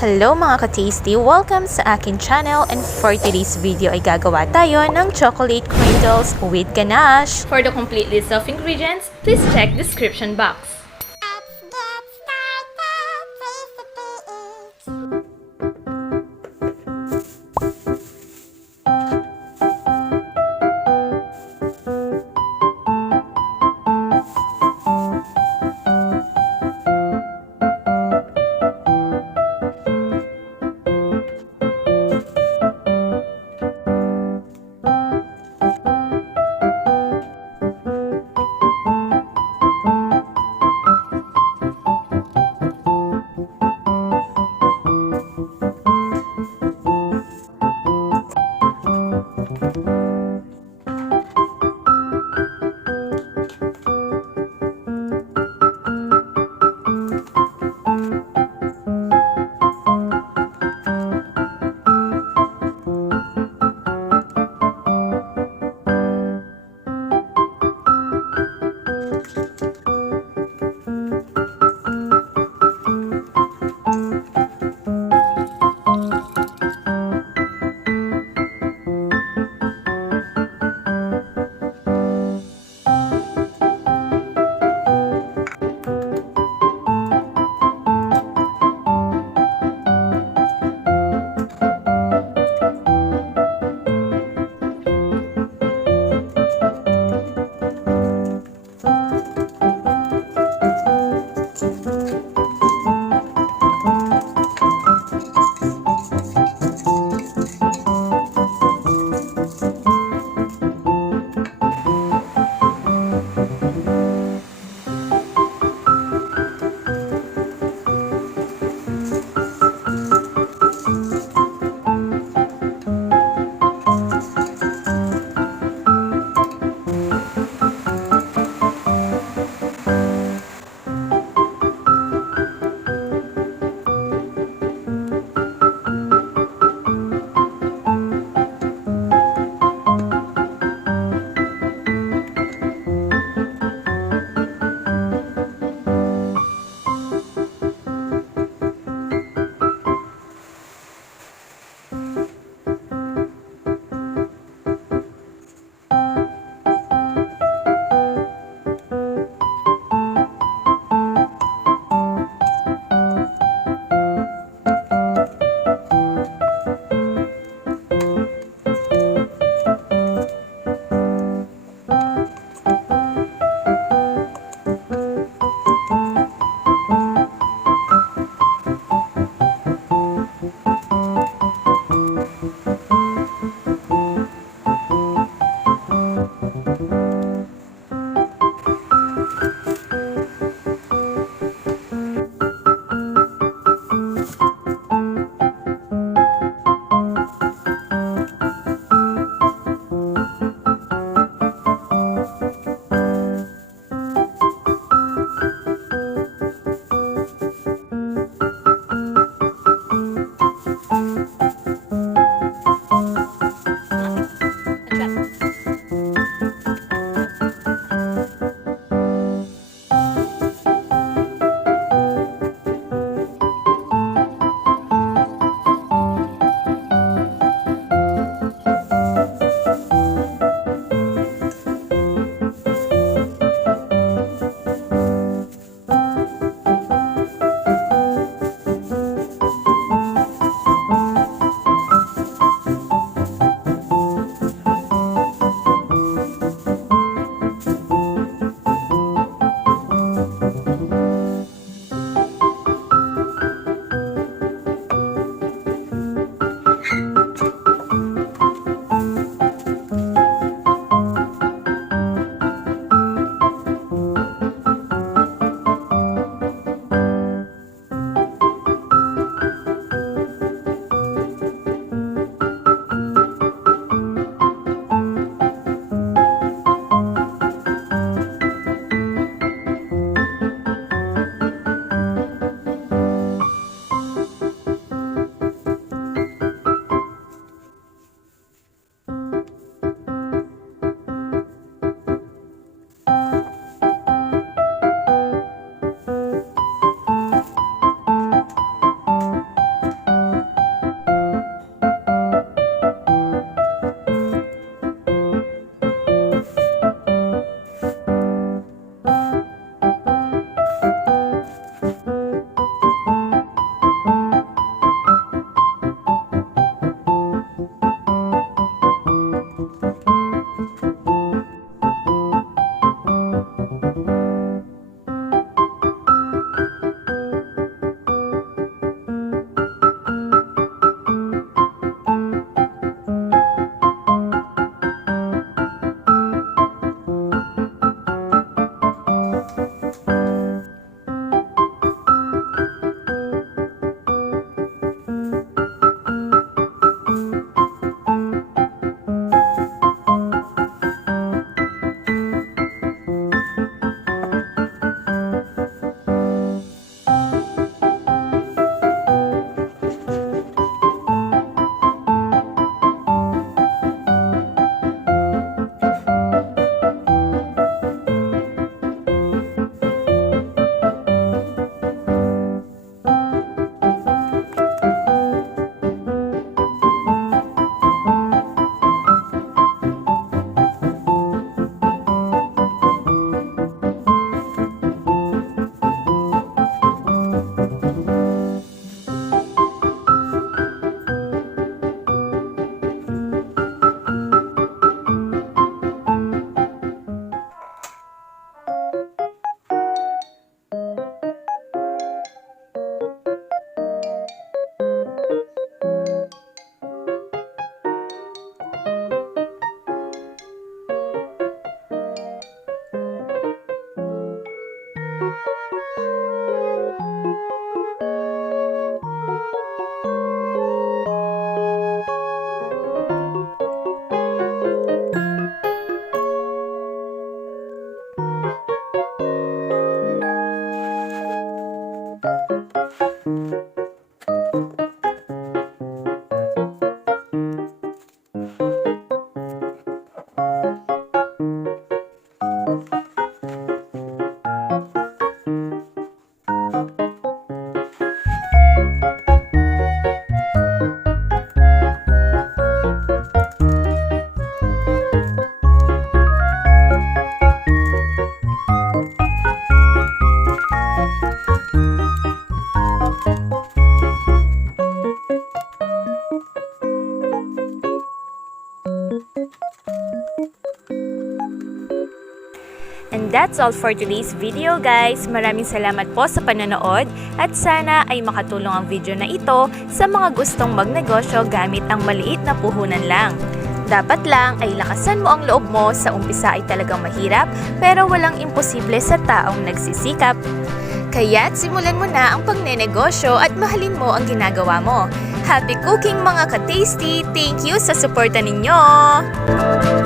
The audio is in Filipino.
Hello mga ka-tasty! Welcome sa akin channel, and for today's video ay gagawa tayo ng chocolate crinkles with ganache. For the complete list of ingredients, please check description box. that's all for today's video guys. Maraming salamat po sa panonood at sana ay makatulong ang video na ito sa mga gustong magnegosyo gamit ang maliit na puhunan lang. Dapat lang ay lakasan mo ang loob mo. Sa umpisa ay talagang mahirap pero walang imposible sa taong nagsisikap. Kaya't simulan mo na ang pagnenegosyo at mahalin mo ang ginagawa mo. Happy cooking mga ka-tasty! Thank you sa suporta ninyo!